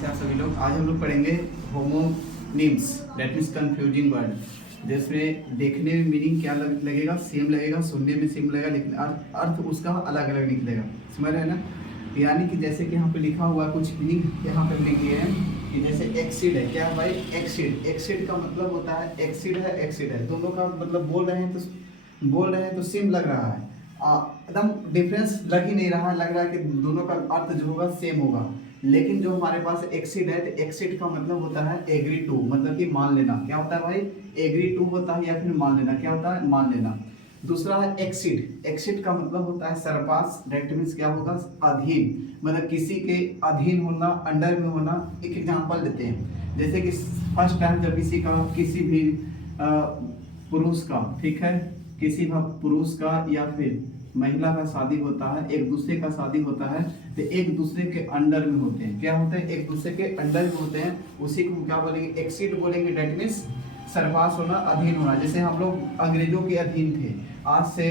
कैसे आप सभी लोग। आज हम लोग पढ़ेंगे homonyms, that means confusing word, जिसमें देखने में मीनिंग क्या लगेगा, सेम लगेगा, सुनने में सेम लगेगा, लेकिन अर्थ उसका अलग अलग निकलेगा। समझ रहे हैं ना। यानी कि जैसे कि यहाँ पे लिखा हुआ कुछ मीनिंग यहाँ पे लिख दिए हैं कि जैसे एक्सिड है। क्या है भाई? एक्सिड। एक्सिड का मतलब होता है एक्सिड है, एक्सिड है, दोनों का मतलब बोल रहे हैं तो सेम लग रहा है, एकदम डिफरेंस लग ही नहीं रहा, लग रहा है कि दोनों का अर्थ जो होगा सेम होगा। लेकिन जो हमारे पास एक्सिड है, तो एक्सिड का मतलब होता है एग्री टू, मतलब कि मान लेना। क्या होता है भाई? एग्री टू होता है या फिर मान लेना। क्या होता है? मान लेना। दूसरा है एक्सिड। एक्सिड का मतलब होता है सरपास, दैट मीन्स क्या होगा? अधीन, मतलब किसी के अधीन होना, अंडर में होना। एक एग्जांपल देते हैं, जैसे कि फर्स्ट टाइम जब किसी भी पुरुष का, ठीक है, किसी भी पुरुष का या फिर महिला का शादी होता है, एक दूसरे का शादी होता है, तो एक दूसरे के अंडर में होते हैं। क्या होते हैं? एक दूसरे के अंडर में होते हैं। उसी को क्या बोलेंगे? एक्सिड बोलेंगे, दैट मीन्स सरपास होना, अधीन होना। जैसे हम लोग अंग्रेजों के अधीन थे, आज से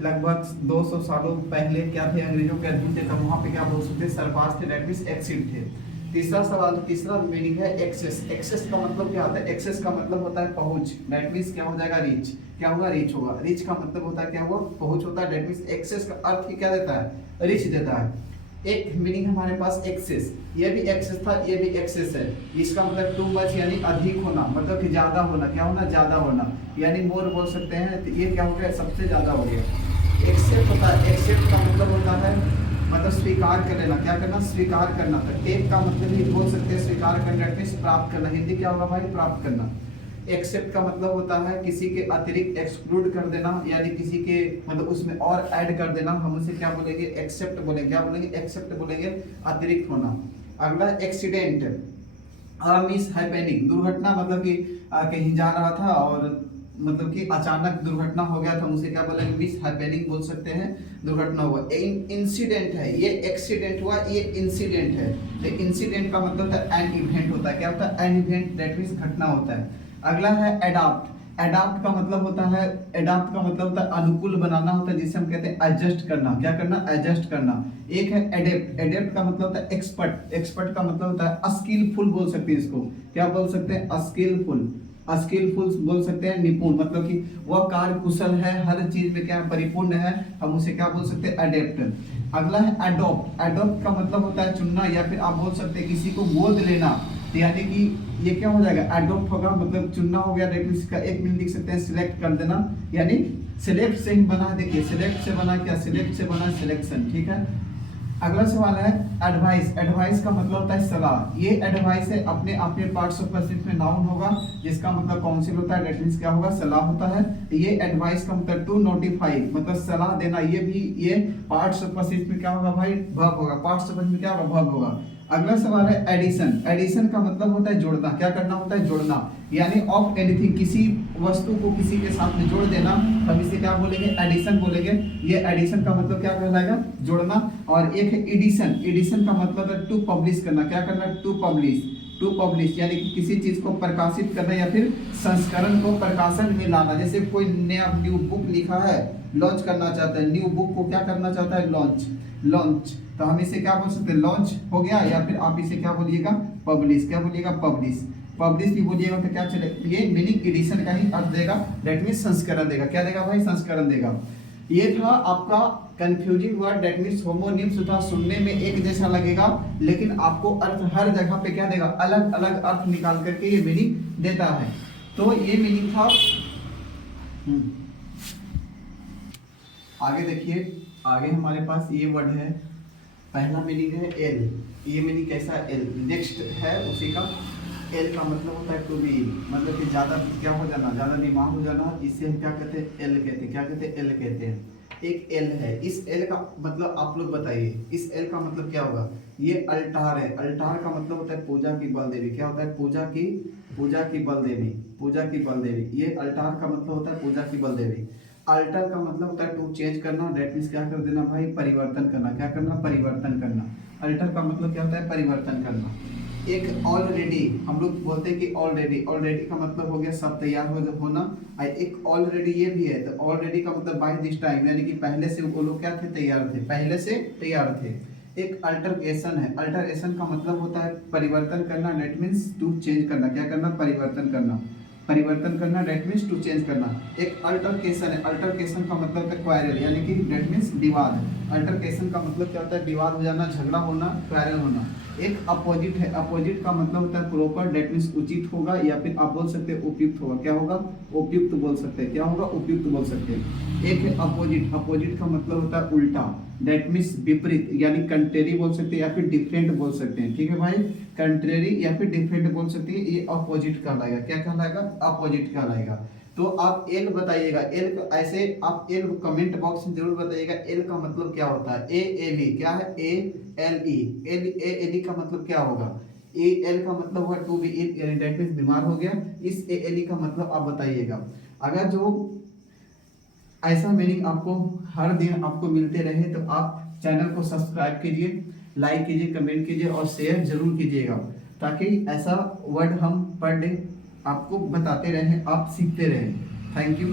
लगभग 200 सालों पहले क्या थे? अंग्रेजों के अधीन थे, तब वहाँ पे क्या बोल सकते? सरपास थे, दैट मीन्स एक्सिड थे। तीसरा सवाल, तीसरा मीनिंग है एक्सेस। एक्सेस का मतलब क्या होता है? एक्सेस का मतलब होता है पहुंच, दैट मीन्स क्या हो जाएगा? रीच। क्या होगा? रीच होगा। रीच का मतलब होता है क्या हुआ? पहुंच होता है, दैट मीन्स एक्सेस का अर्थ ही क्या देता है? रीच देता है। एक मीनिंग हमारे पास एक्सेस, ये भी एक्सेस था, ये भी एक्सेस है। इसका मतलब टू मच यानी अधिक होना, मतलब कि ज्यादा होना। क्या होना? ज्यादा होना, यानी मोर बोल सकते हैं। तो ये क्या हो गया? सबसे ज्यादा हो गया। एक्सेप्ट होता है, एक्सेप्ट का मतलब होता है मतलब स्वीकार कर लेना। क्या करना? स्वीकार करना। तो टेक का मतलब ही बोल सकते हैं स्वीकार करना, प्राप्त करना। हिंदी क्या होगा भाई? प्राप्त करना। एक्सेप्ट का मतलब होता है किसी के अतिरिक्त एक्सक्लूड कर देना, यानी किसी के मतलब उसमें और ऐड कर देना। हम उसे क्या बोलेंगे? एक्सेप्ट बोलेंगे। क्या बोलेंगे? एक्सेप्ट बोलेंगे, अतिरिक्त होना। अगला एक्सीडेंट, मिस हैपेनिंग, दुर्घटना, मतलब कि कहीं जा रहा था और मतलब कि अचानक दुर्घटना हो गया था, हम उसे क्या बोलेंगे? मिस हैपेनिंग बोल सकते हैं, दुर्घटना हुआ। इंसिडेंट है, ये एक्सीडेंट हुआ, ये इंसिडेंट है। तो इंसिडेंट का मतलब होता है एन इवेंट होता है। क्या होता है? एन इवेंट, दैट मीन्स घटना होता है। अगला है एडाप्ट। एडाप्ट का मतलब होता है, एडाप्ट का मतलब होता है अनुकूल बनाना होता है, जिसे हम कहते हैं एडजस्ट करना। क्या करना? एडजस्ट करना। एक है एडेप्ट। एडेप्ट का मतलब होता है एक्सपर्ट। एक्सपर्ट का मतलब होता है स्किलफुल बोल सकते हैं इसको। क्या बोल सकते हैं? स्किलफुल। स्किलफुल बोल सकते हैं निपुण, मतलब कि वह कार्य कुशल है, हर चीज में क्या परिपूर्ण है, हम उसे क्या बोल सकते हैं? एडेप्ट। अगला है एडॉप्ट। एडॉप्ट का मतलब होता है चुनना, या फिर आप बोल सकते हैं किसी को गोद लेना। तो यानी कि ये क्या हो जाएगा? एडॉप्ट होगा, मतलब चुनना हो गया। लेकिन इसका एक मीनिंग लिख सकते हैं सिलेक्ट कर देना, यानी सिलेक्ट से ही बना है। देखिए सिलेक्ट से बना, क्या सिलेक्ट से बना? सिलेक्शन। ठीक है। अगला सवाल है एडवाइस। एडवाइस का मतलब होता है सलाह। ये एडवाइस है अपने अपने पार्ट्स ऑफ स्पीच में नाउन होगा, जिसका मतलब काउंसिल होता है, दैट मींस क्या होगा? सलाह होता है। ये एडवाइस का मतलब टू नोटिफाई, मतलब सलाह देना। ये भी ये पार्ट्स ऑफ स्पीच में क्या होगा भाई? वर्ब होगा। पार्ट्स ऑफ स्पीच में क्या होगा? वर्ब होगा। अगला सवाल है एडिशन। एडिशन का मतलब होता है जोड़ना। क्या करना होता है? जोड़ना, यानी ऑफ एनीथिंग, किसी वस्तु को किसी के साथ में जोड़ देना, हम इसे क्या बोलेंगे? एडिशन बोलेंगे। ये एडिशन का मतलब क्या कहलाएगा? जोड़ना। और एक है एडिशन। एडिशन का मतलब है टू पब्लिश करना। क्या करना? To publish. टू पब्लिश यानी कि किसी चीज को प्रकाशित करना या फिर संस्करण को प्रकाशन में लाना। जैसे कोई नया न्यू बुक लिखा है, लॉन्च करना चाहता है, न्यू बुक को क्या करना चाहता है? लॉन्च। लॉन्च, तो हम इसे क्या बोल सकते हैं? लॉन्च हो गया। या फिर आप इसे क्या बोलिएगा? पब्लिश। क्या बोलिएगा? पब्लिश। पब्लिश भी बोलिएगा तो क्या चले? ये मीनिंग एडिशन का ही अर्थ देगा, दैट मीन्स संस्करण देगा। क्या देगा भाई? संस्करण देगा। ये था आपका confusing word, that means homonyms था। सुनने में एक जैसा लगेगा, लेकिन आपको अर्थ हर जगह पे क्या देगा? अलग अलग अर्थ निकाल करके ये मीनिंग देता है। तो ये मीनिंग था। आगे देखिए, आगे हमारे पास ये वर्ड है, पहला मीनिंग है एल। ये मीनिंग कैसा है? एल। नेक्स्ट है उसी का, एल का मतलब होता है टू बी, मतलब कि ज़्यादा क्या हो जाना, ज़्यादा दिमाग हो जाना। इसे हम क्या कहते हैं? एल कहते हैं। क्या कहते हैं? एल कहते हैं। एक एल है, इस एल का मतलब आप लोग बताइए, इस एल का मतलब क्या होगा? ये अल्टार है। अल्टार का मतलब होता है पूजा की बल देवी। क्या होता है? पूजा की बल देवी। पूजा की बल देवी, ये अल्टार का मतलब होता है पूजा की बल देवी। अल्टर का मतलब होता है टू चेंज करना, दैट मीन्स क्या कर देना भाई? परिवर्तन करना। क्या करना? परिवर्तन करना। अल्टर का मतलब क्या होता है? परिवर्तन करना। एक ऑलरेडी, हम लोग बोलते हैं कि ऑलरेडी। ऑलरेडी का मतलब हो गया सब तैयार होना। और एक ऑलरेडी ये भी है, तो ऑलरेडी का मतलब बाय दिस टाइम, यानी कि पहले से वो लोग क्या थे? तैयार थे, पहले से तैयार थे। एक अल्टरकेशन है। अल्टरेशन का मतलब होता है परिवर्तन करना, डेट मीन्स टू चेंज करना। क्या करना? परिवर्तन करना। परिवर्तन करना डेट मीन्स टू चेंज करना। एक अल्टरकेशन है। अल्टरकेशन का मतलब है क्वारल, यानी कि डेट मीन्स विवाद। अल्टरकेशन का मतलब क्या होता है? विवाद हो जाना, झगड़ा होना, क्वारल होना। एक अपोजिट है। अपोजिट का मतलब होता है प्रॉपर, डेट मीन्स उचित होगा, या फिर आप बोल सकते हैं उपयुक्त होगा। क्या होगा? उपयुक्त बोल सकते हैं। क्या होगा? उपयुक्त बोल सकते हैं। एक है अपोजिट। अपोजिट का मतलब होता है उल्टा, डेट मीन्स विपरीत, यानी कंट्रेरी बोल सकते हैं या फिर डिफरेंट बोल सकते हैं। ठीक है भाई, कंट्रेरी या फिर डिफरेंट बोल सकते हैं, ये अपोजिट कहलाएगा। क्या कहलाएगा? अपोजिट कहलाएगा। तो आप एल बताइएगा। एल ऐसे आप एल कमेंट बॉक्स में जरूर बताइएगा एल का मतलब क्या होता है। ए एल ई क्या है? A L E. L A L E का मतलब क्या होगा? ए एल का मतलब हुआ टू बी इल, यानी दैट मींस बीमार हो गया। इस ए एल ई का मतलब आप बताइएगा। अगर जो ऐसा मीनिंग आपको हर दिन आपको मिलते रहे तो आप चैनल को सब्सक्राइब कीजिए, लाइक कीजिए, कमेंट कीजिए और शेयर जरूर कीजिएगा, ताकि ऐसा वर्ड हम पर डे आपको बताते रहें, आप सीखते रहें। Thank you.